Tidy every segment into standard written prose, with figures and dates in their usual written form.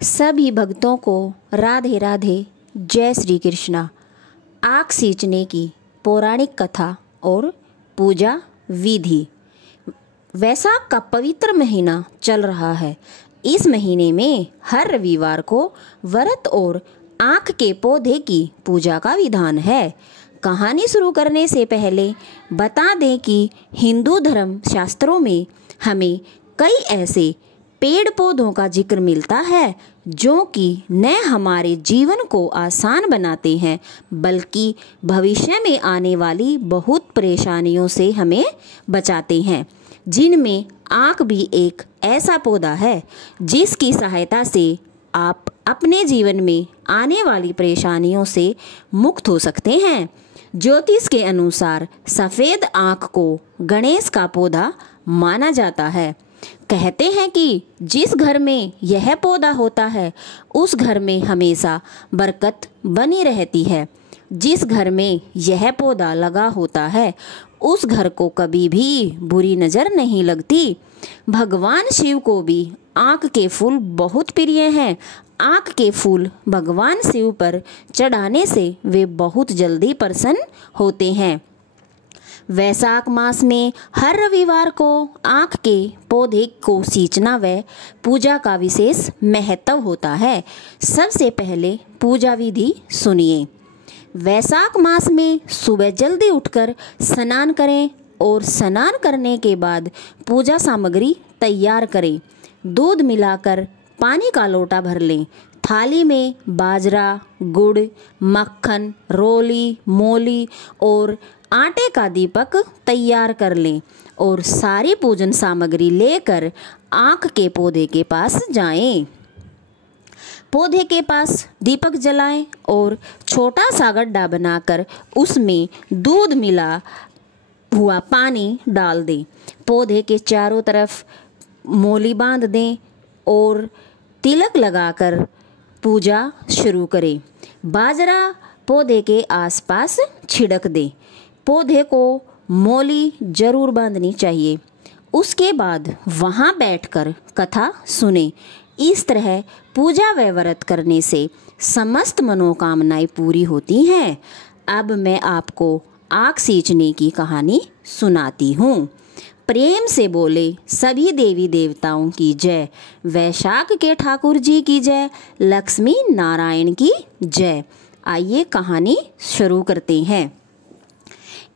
सभी भक्तों को राधे राधे। जय श्री कृष्णा। आग सींचने की पौराणिक कथा और पूजा विधि। वैसाख का पवित्र महीना चल रहा है। इस महीने में हर रविवार को व्रत और आँख के पौधे की पूजा का विधान है। कहानी शुरू करने से पहले बता दें कि हिंदू धर्म शास्त्रों में हमें कई ऐसे पेड़ पौधों का जिक्र मिलता है जो कि न हमारे जीवन को आसान बनाते हैं बल्कि भविष्य में आने वाली बहुत परेशानियों से हमें बचाते हैं, जिनमें आँख भी एक ऐसा पौधा है जिसकी सहायता से आप अपने जीवन में आने वाली परेशानियों से मुक्त हो सकते हैं। ज्योतिष के अनुसार सफ़ेद आँख को गणेश का पौधा माना जाता है। कहते हैं कि जिस घर में यह पौधा होता है उस घर में हमेशा बरकत बनी रहती है। जिस घर में यह पौधा लगा होता है उस घर को कभी भी बुरी नज़र नहीं लगती। भगवान शिव को भी आँख के फूल बहुत प्रिय हैं। आँख के फूल भगवान शिव पर चढ़ाने से वे बहुत जल्दी प्रसन्न होते हैं। वैसाख मास में हर रविवार को आँख के पौधे को सींचना व पूजा का विशेष महत्व होता है। सबसे पहले पूजा विधि सुनिए। वैसाख मास में सुबह जल्दी उठकर स्नान करें और स्नान करने के बाद पूजा सामग्री तैयार करें। दूध मिलाकर पानी का लोटा भर लें। थाली में बाजरा, गुड़, मक्खन, रोली, मोली और आटे का दीपक तैयार कर लें और सारी पूजन सामग्री लेकर आँख के पौधे के पास जाएं। पौधे के पास दीपक जलाएं और छोटा सा गड्ढा बनाकर उसमें दूध मिला हुआ पानी डाल दें। पौधे के चारों तरफ मोली बांध दें और तिलक लगाकर पूजा शुरू करें। बाजरा पौधे के आसपास छिड़क दें। पौधे को मोली जरूर बांधनी चाहिए। उसके बाद वहाँ बैठकर कथा सुने। इस तरह पूजा व व्रत करने से समस्त मनोकामनाएं पूरी होती हैं। अब मैं आपको आँख सींचने की कहानी सुनाती हूँ। प्रेम से बोले सभी देवी देवताओं की जय। वैशाख के ठाकुर जी की जय। लक्ष्मी नारायण की जय। आइए कहानी शुरू करते हैं।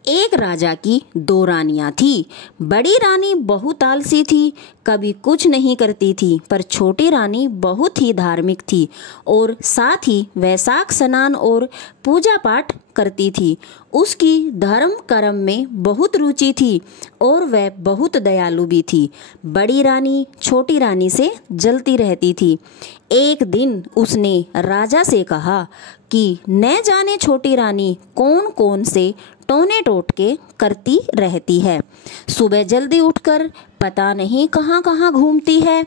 एक राजा की दो रानियां थी। बड़ी रानी बहुत आलसी थी, कभी कुछ नहीं करती थी, पर छोटी रानी बहुत ही धार्मिक थी और साथ ही वैसाख स्नान और पूजा पाठ करती थी। उसकी धर्म कर्म में बहुत रुचि थी और वह बहुत दयालु भी थी। बड़ी रानी छोटी रानी से जलती रहती थी। एक दिन उसने राजा से कहा कि न जाने छोटी रानी कौन कौन से टोने टोटके करती रहती है। सुबह जल्दी उठकर पता नहीं कहाँ कहाँ घूमती है।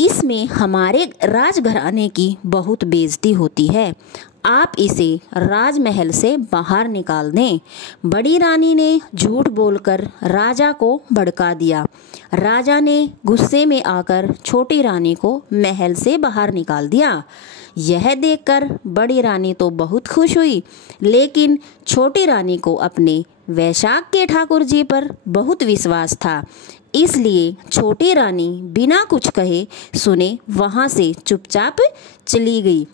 इसमें हमारे राजघराने की बहुत बेइज्जती होती है। आप इसे राजमहल से बाहर निकाल दें। बड़ी रानी ने झूठ बोलकर राजा को भड़का दिया। राजा ने गुस्से में आकर छोटी रानी को महल से बाहर निकाल दिया। यह देखकर बड़ी रानी तो बहुत खुश हुई, लेकिन छोटी रानी को अपने वैशाख के ठाकुर जी पर बहुत विश्वास था। इसलिए छोटी रानी बिना कुछ कहे सुने वहाँ से चुपचाप चली गई।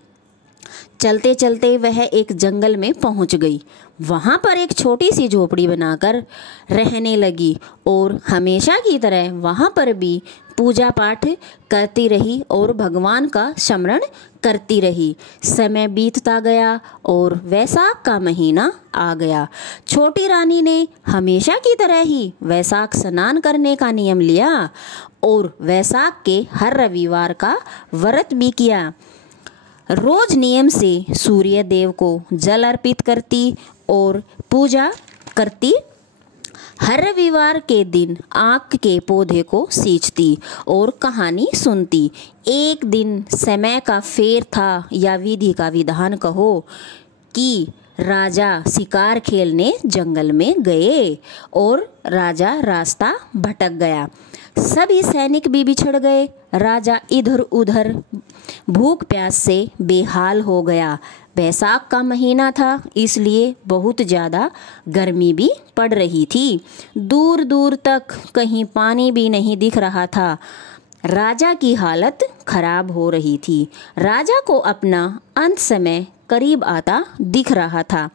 चलते चलते वह एक जंगल में पहुंच गई। वहां पर एक छोटी सी झोपड़ी बनाकर रहने लगी और हमेशा की तरह वहां पर भी पूजा पाठ करती रही और भगवान का स्मरण करती रही। समय बीतता गया और वैसाख का महीना आ गया। छोटी रानी ने हमेशा की तरह ही वैसाख स्नान करने का नियम लिया और वैसाख के हर रविवार का व्रत भी किया। रोज नियम से सूर्य देव को जल अर्पित करती और पूजा करती। हर रविवार के दिन आँख के पौधे को सींचती और कहानी सुनती। एक दिन समय का फेर था या विधि का विधान कहो कि राजा शिकार खेलने जंगल में गए और राजा रास्ता भटक गया। सभी सैनिक भी बिछड़ गए। राजा इधर उधर भूख प्यास से बेहाल हो गया। बैसाख का महीना था, इसलिए बहुत ज़्यादा गर्मी भी पड़ रही थी। दूर दूर तक कहीं पानी भी नहीं दिख रहा था। राजा की हालत खराब हो रही थी। राजा को अपना अंत समय करीब आता दिख रहा था।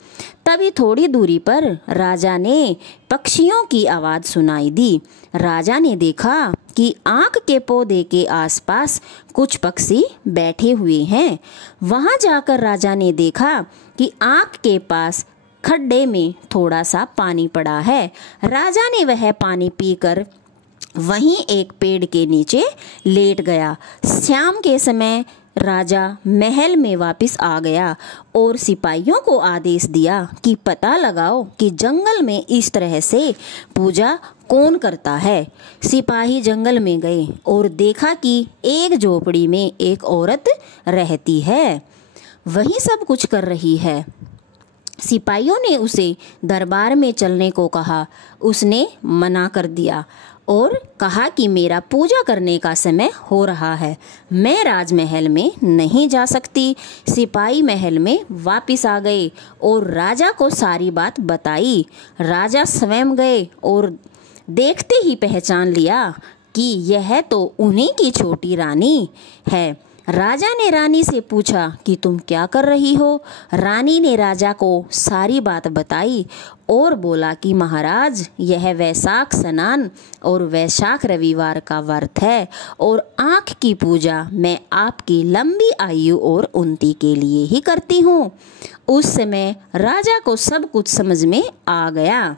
तभी थोड़ी दूरी पर राजा ने पक्षियों की आवाज़ सुनाई दी। राजा ने देखा कि आक के पौधे के आसपास कुछ पक्षी बैठे हुए हैं। वहां जाकर राजा ने देखा कि आक के पास खड्डे में थोड़ा सा पानी पड़ा है। राजा ने वह पानी पीकर वहीं एक पेड़ के नीचे लेट गया। शाम के समय राजा महल में वापस आ गया और सिपाहियों को आदेश दिया कि पता लगाओ कि जंगल में इस तरह से पूजा कौन करता है। सिपाही जंगल में गए और देखा कि एक झोपड़ी में एक औरत रहती है, वही सब कुछ कर रही है। सिपाहियों ने उसे दरबार में चलने को कहा। उसने मना कर दिया और कहा कि मेरा पूजा करने का समय हो रहा है, मैं राजमहल में नहीं जा सकती। सिपाही महल में वापस आ गए और राजा को सारी बात बताई। राजा स्वयं गए और देखते ही पहचान लिया कि यह तो उन्हीं की छोटी रानी है। राजा ने रानी से पूछा कि तुम क्या कर रही हो। रानी ने राजा को सारी बात बताई और बोला कि महाराज, यह वैशाख स्नान और वैशाख रविवार का व्रत है और आँख की पूजा मैं आपकी लंबी आयु और उन्नति के लिए ही करती हूँ। उस समय राजा को सब कुछ समझ में आ गया।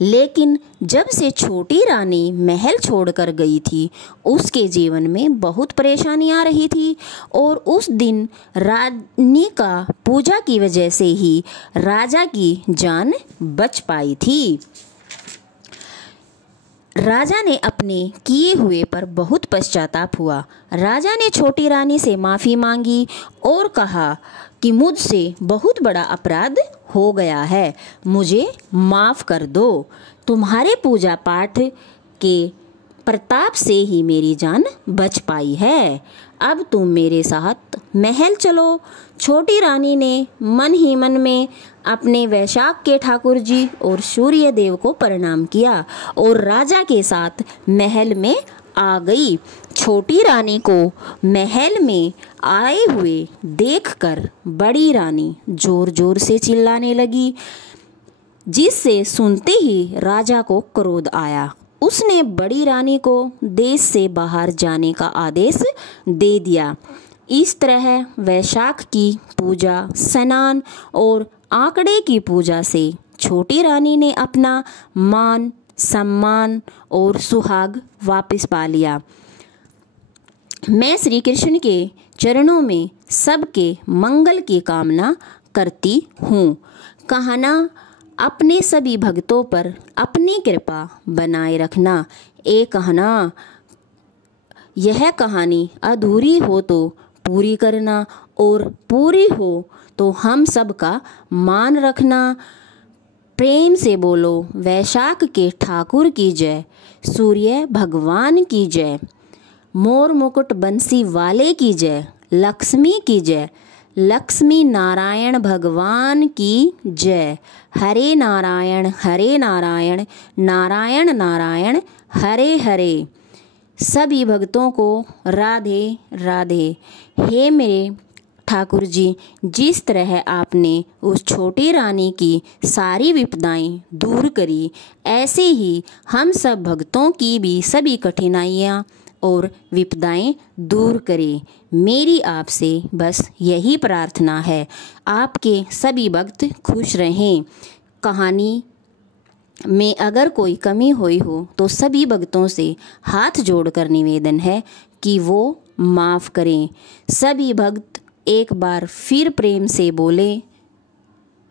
लेकिन जब से छोटी रानी महल छोड़कर गई थी, उसके जीवन में बहुत परेशानी आ रही थी और उस दिन रानी का पूजा की वजह से ही राजा की जान बच पाई थी। राजा ने अपने किए हुए पर बहुत पश्चाताप हुआ। राजा ने छोटी रानी से माफ़ी मांगी और कहा कि मुझसे बहुत बड़ा अपराध हो गया है, मुझे माफ़ कर दो। तुम्हारे पूजा पाठ के प्रताप से ही मेरी जान बच पाई है। अब तुम मेरे साथ महल चलो। छोटी रानी ने मन ही मन में अपने वैशाख के ठाकुर जी और सूर्य देव को प्रणाम किया और राजा के साथ महल में आ गई। छोटी रानी को महल में आए हुए देखकर बड़ी रानी जोर जोर से चिल्लाने लगी, जिससे सुनते ही राजा को क्रोध आया। उसने बड़ी रानी को देश से बाहर जाने का आदेश दे दिया। इस तरह वैशाख की पूजा, स्नान और आंकड़े की पूजा से छोटी रानी ने अपना मान, सम्मान और सुहाग वापस पा लिया। मैं श्री कृष्ण के चरणों में सबके मंगल की कामना करती हूँ। कहना, अपने सभी भक्तों पर अपनी कृपा बनाए रखना। एक कहना, यह कहानी अधूरी हो तो पूरी करना और पूरी हो तो हम सब का मान रखना। प्रेम से बोलो वैशाख के ठाकुर की जय, सूर्य भगवान की जय, मोर मुकुट बंसी वाले की जय, लक्ष्मी की जय, लक्ष्मी नारायण भगवान की जय। हरे नारायण नारायण नारायण हरे हरे। सभी भक्तों को राधे राधे। हे मेरे ठाकुर जी, जिस तरह आपने उस छोटी रानी की सारी विपदाएं दूर करी, ऐसे ही हम सब भक्तों की भी सभी कठिनाइयाँ और विपदाएं दूर करें। मेरी आपसे बस यही प्रार्थना है। आपके सभी भक्त खुश रहें। कहानी में अगर कोई कमी हुई हो तो सभी भक्तों से हाथ जोड़कर निवेदन है कि वो माफ़ करें। सभी भक्त एक बार फिर प्रेम से बोले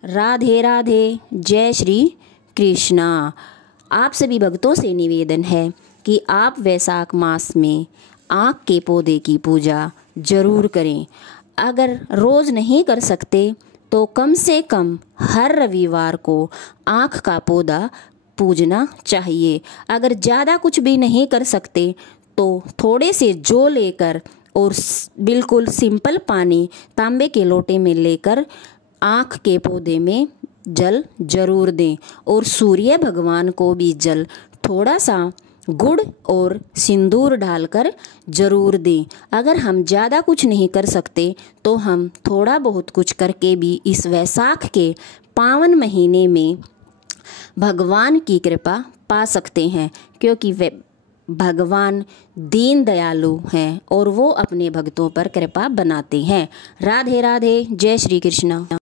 राधे राधे, जय श्री कृष्णा। आप सभी भक्तों से निवेदन है कि आप वैशाख मास में आँख के पौधे की पूजा जरूर करें। अगर रोज़ नहीं कर सकते तो कम से कम हर रविवार को आँख का पौधा पूजना चाहिए। अगर ज़्यादा कुछ भी नहीं कर सकते तो थोड़े से जौ लेकर और बिल्कुल सिंपल पानी तांबे के लोटे में लेकर आँख के पौधे में जल जरूर दें। और सूर्य भगवान को भी जल थोड़ा सा गुड़ और सिंदूर डालकर जरूर दें। अगर हम ज़्यादा कुछ नहीं कर सकते तो हम थोड़ा बहुत कुछ करके भी इस वैशाख के पावन महीने में भगवान की कृपा पा सकते हैं, क्योंकि वे भगवान दीन दयालु हैं और वो अपने भक्तों पर कृपा बनाते हैं। राधे राधे, जय श्री कृष्ण।